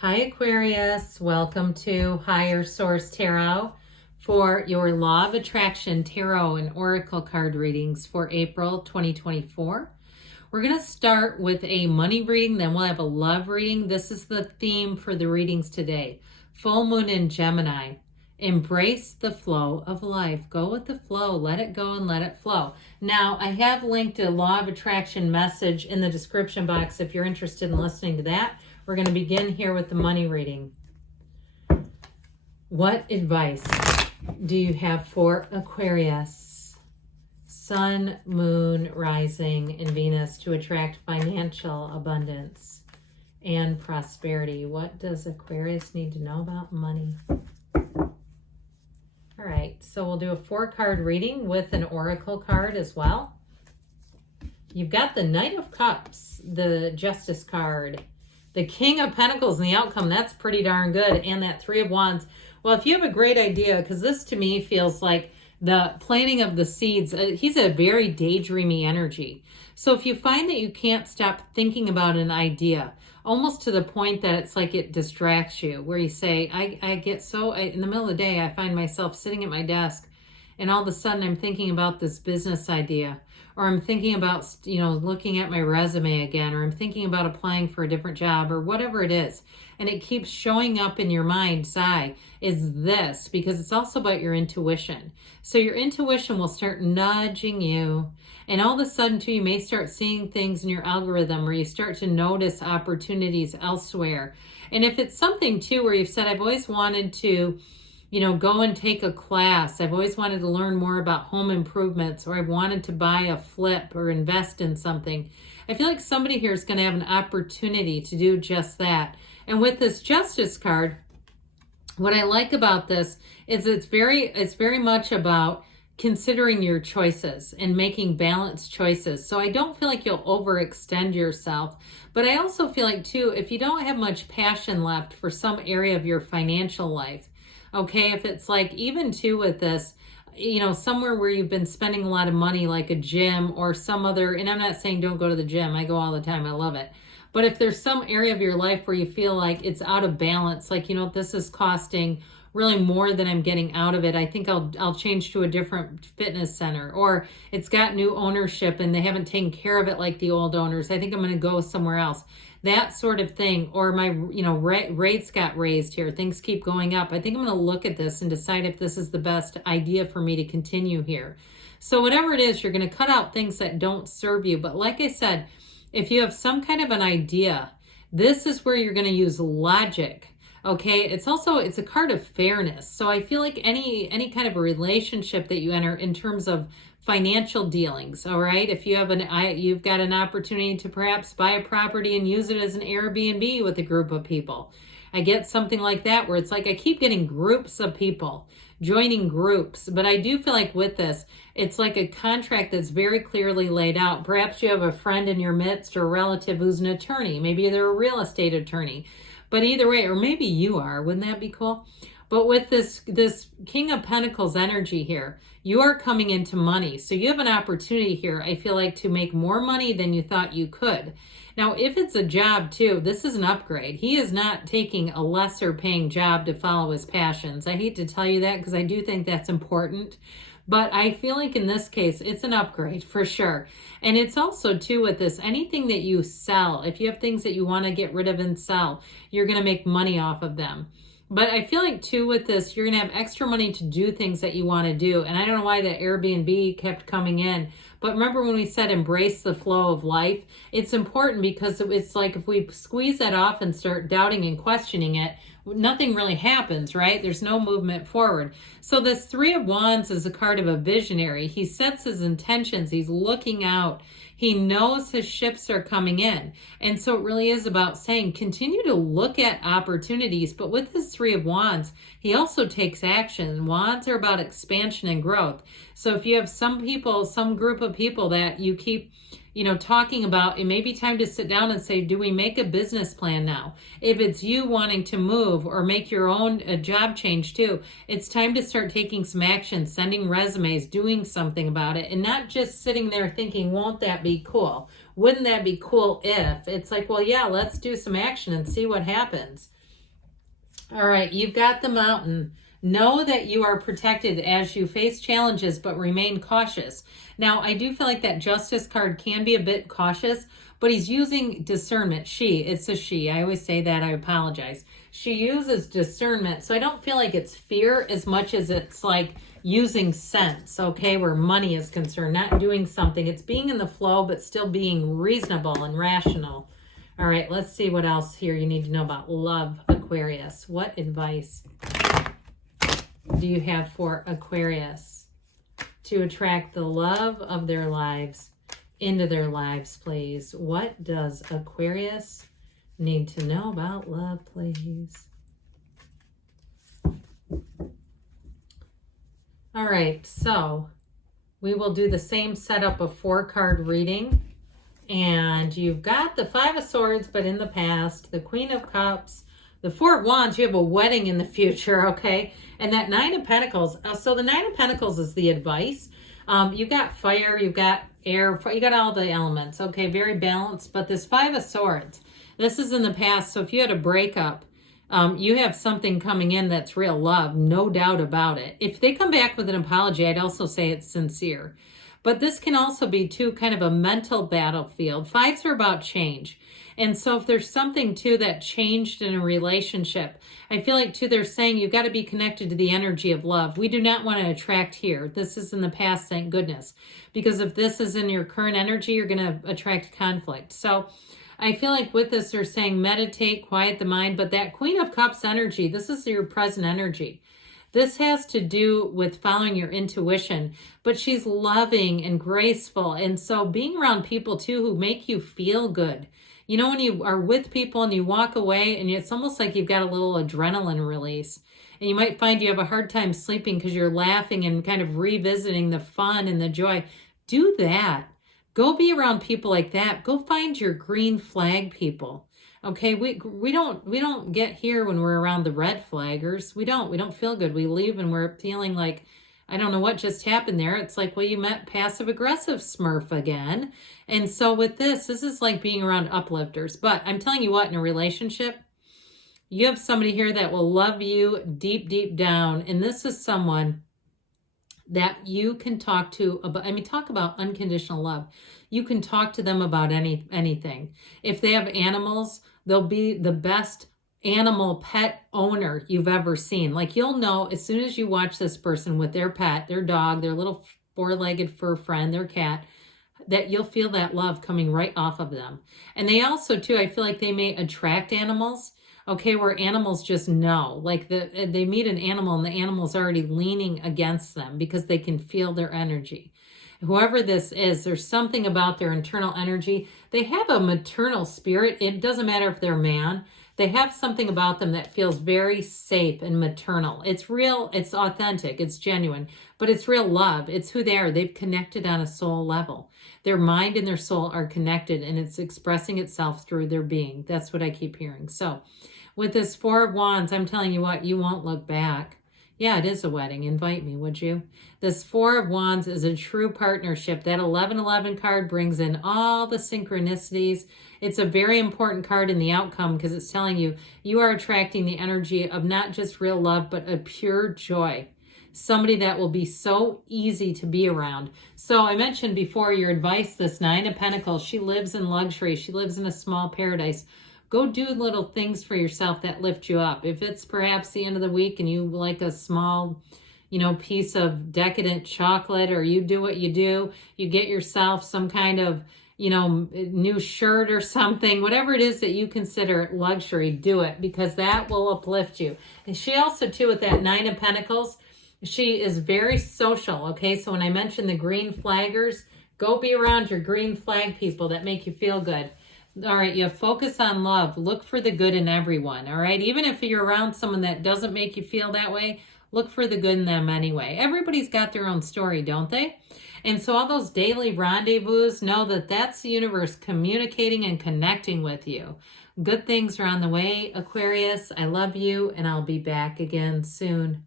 Hi Aquarius, welcome to Higher Source Tarot for your Law of Attraction Tarot and Oracle card readings for April 2024. We're going to start with a money reading, then we'll have a love reading. This is the theme for the readings today. Full Moon in Gemini. Embrace the flow of life. Go with the flow. Let it go and let it flow. Now, I have linked a Law of Attraction message in the description box if you're interested in listening to that. We're going to begin here with the money reading. What advice do you have for Aquarius? Sun, Moon, Rising, and Venus to attract financial abundance and prosperity. What does Aquarius need to know about money? All right, so we'll do a 4-card reading with an oracle card as well. You've got the Knight of Cups, the Justice card, the King of Pentacles, and the outcome. That's pretty darn good. And that 3 of Wands. Well, if you have a great idea, because this to me feels like the planting of the seeds, he's a very daydreamy energy. So if you find that you can't stop thinking about an idea, almost to the point that it's like it distracts you, where you say, I get so, in the middle of the day, I find myself sitting at my desk, and all of a sudden I'm thinking about this business idea, or I'm thinking about, looking at my resume again, or I'm thinking about applying for a different job, or whatever it is. And it keeps showing up in your mind's eye is this, because it's also about your intuition. So your intuition will start nudging you. And all of a sudden, too, you may start seeing things in your algorithm where you start to notice opportunities elsewhere. And if it's something, too, where you've said, I've always wanted to go and take a class. I've always wanted to learn more about home improvements, or I've wanted to buy a flip or invest in something. I feel like somebody here is going to have an opportunity to do just that. And with this Justice card, what I like about this is it's very much about considering your choices and making balanced choices. So I don't feel like you'll overextend yourself, but I also feel like too, if you don't have much passion left for some area of your financial life, okay, if it's like even too with this, somewhere where you've been spending a lot of money, like a gym or some other, and I'm not saying don't go to the gym. I go all the time. I love it. But if there's some area of your life where you feel like it's out of balance, like, this is costing really more than I'm getting out of it, I think I'll change to a different fitness center, or it's got new ownership and they haven't taken care of it like the old owners, I think I'm going to go somewhere else. That sort of thing. Or my, rates got raised here. Things keep going up. I think I'm going to look at this and decide if this is the best idea for me to continue here. So whatever it is, you're going to cut out things that don't serve you. But like I said, if you have some kind of an idea, this is where you're going to use logic. Okay, it's a card of fairness. So I feel like any kind of a relationship that you enter in terms of financial dealings, all right? If you have you've got an opportunity to perhaps buy a property and use it as an Airbnb with a group of people. I get something like that where it's like I keep getting groups of people joining groups, but I do feel like with this, it's like a contract that's very clearly laid out. Perhaps you have a friend in your midst or a relative who's an attorney. Maybe they're a real estate attorney. But either way, or maybe you are, wouldn't that be cool? But with this King of Pentacles energy here, you are coming into money. So you have an opportunity here, I feel like, to make more money than you thought you could. Now, if it's a job too, this is an upgrade. He is not taking a lesser paying job to follow his passions. I hate to tell you that because I do think that's important. But I feel like in this case, it's an upgrade for sure. And it's also too with this, anything that you sell, if you have things that you want to get rid of and sell, you're going to make money off of them. But I feel like too with this, you're going to have extra money to do things that you want to do. And I don't know why the Airbnb kept coming in. But remember when we said embrace the flow of life? It's important because it's like if we squeeze that off and start doubting and questioning it, nothing really happens, right? There's no movement forward. So this 3 of Wands is a card of a visionary. He sets his intentions. He's looking out. He knows his ships are coming in. And so it really is about saying, continue to look at opportunities. But with this 3 of Wands, he also takes action. Wands are about expansion and growth. So if you have some group of people that you keep talking about, it may be time to sit down and say, do we make a business plan now? If it's you wanting to move or make your own job change too, it's time to start taking some action, sending resumes, doing something about it, and not just sitting there thinking, won't that be cool? Wouldn't that be cool if? It's like, well, yeah, let's do some action and see what happens. All right, you've got the mountain. Know that you are protected as you face challenges, but remain cautious. Now, I do feel like that justice card can be a bit cautious, but he's using discernment. It's a she. I always say that. I apologize. She uses discernment. So I don't feel like it's fear as much as it's like using sense, okay, where money is concerned, not doing something. It's being in the flow, but still being reasonable and rational. All right, let's see what else here you need to know about love, Aquarius. What advice do you have for Aquarius to attract the love of their lives into their lives, please? What does Aquarius need to know about love, please? All right, so we will do the same setup of 4-card reading. And you've got the 5 of Swords, but in the past, the Queen of Cups, the 4 of Wands, you have a wedding in the future, okay? And that 9 of Pentacles, so the 9 of Pentacles is the advice. You've got fire, you've got air, you got all the elements, okay? Very balanced, but this 5 of Swords, this is in the past, so if you had a breakup, you have something coming in that's real love, no doubt about it. If they come back with an apology, I'd also say it's sincere. But this can also be, too, kind of a mental battlefield. 5s are about change. And so if there's something, too, that changed in a relationship, I feel like, too, they're saying you've got to be connected to the energy of love. We do not want to attract here. This is in the past, thank goodness. Because if this is in your current energy, you're going to attract conflict. So I feel like with this, they're saying meditate, quiet the mind. But that Queen of Cups energy, this is your present energy. This has to do with following your intuition, but she's loving and graceful. And so being around people too who make you feel good. You know, when you are with people and you walk away and it's almost like you've got a little adrenaline release. And you might find you have a hard time sleeping because you're laughing and kind of revisiting the fun and the joy. Do that. Go be around people like that. Go find your green flag people. Okay, we don't get here when we're around the red flaggers. We don't feel good. We leave and we're feeling like, I don't know what just happened there. It's like, well, you met passive aggressive Smurf again. And so with this is like being around uplifters. But I'm telling you what, in a relationship, you have somebody here that will love you deep, deep down. And this is someone that you can talk to about, talk about unconditional love. You can talk to them about anything. If they have animals, they'll be the best animal pet owner you've ever seen. Like, you'll know as soon as you watch this person with their pet, their dog, their little 4-legged fur friend, their cat, that you'll feel that love coming right off of them. And they also, too, I feel like they may attract animals. Okay, where animals just know, like they meet an animal and the animal's already leaning against them because they can feel their energy. Whoever this is, there's something about their internal energy. They have a maternal spirit. It doesn't matter if they're a man. They have something about them that feels very safe and maternal. It's real, it's authentic, it's genuine, but it's real love. It's who they are. They've connected on a soul level. Their mind and their soul are connected, and it's expressing itself through their being. That's what I keep hearing. So with this 4 of Wands, I'm telling you what, you won't look back. Yeah, it is a wedding. Invite me, would you? This 4 of Wands is a true partnership. That 1111 card brings in all the synchronicities. It's a very important card in the outcome because it's telling you you are attracting the energy of not just real love, but a pure joy. Somebody that will be so easy to be around. So I mentioned before your advice, this 9 of Pentacles, she lives in luxury. She lives in a small paradise. Go do little things for yourself that lift you up. If it's perhaps the end of the week and you like a small, piece of decadent chocolate, or you do what you do, you get yourself some kind of, new shirt or something, whatever it is that you consider luxury, do it, because that will uplift you. And she also, too, with that 9 of Pentacles, she is very social, okay? So when I mentioned the green flaggers, go be around your green flag people that make you feel good. All right, you focus on love. Look for the good in everyone, all right? Even if you're around someone that doesn't make you feel that way, look for the good in them anyway. Everybody's got their own story, don't they? And so all those daily rendezvous, know that that's the universe communicating and connecting with you. Good things are on the way, Aquarius. I love you, and I'll be back again soon.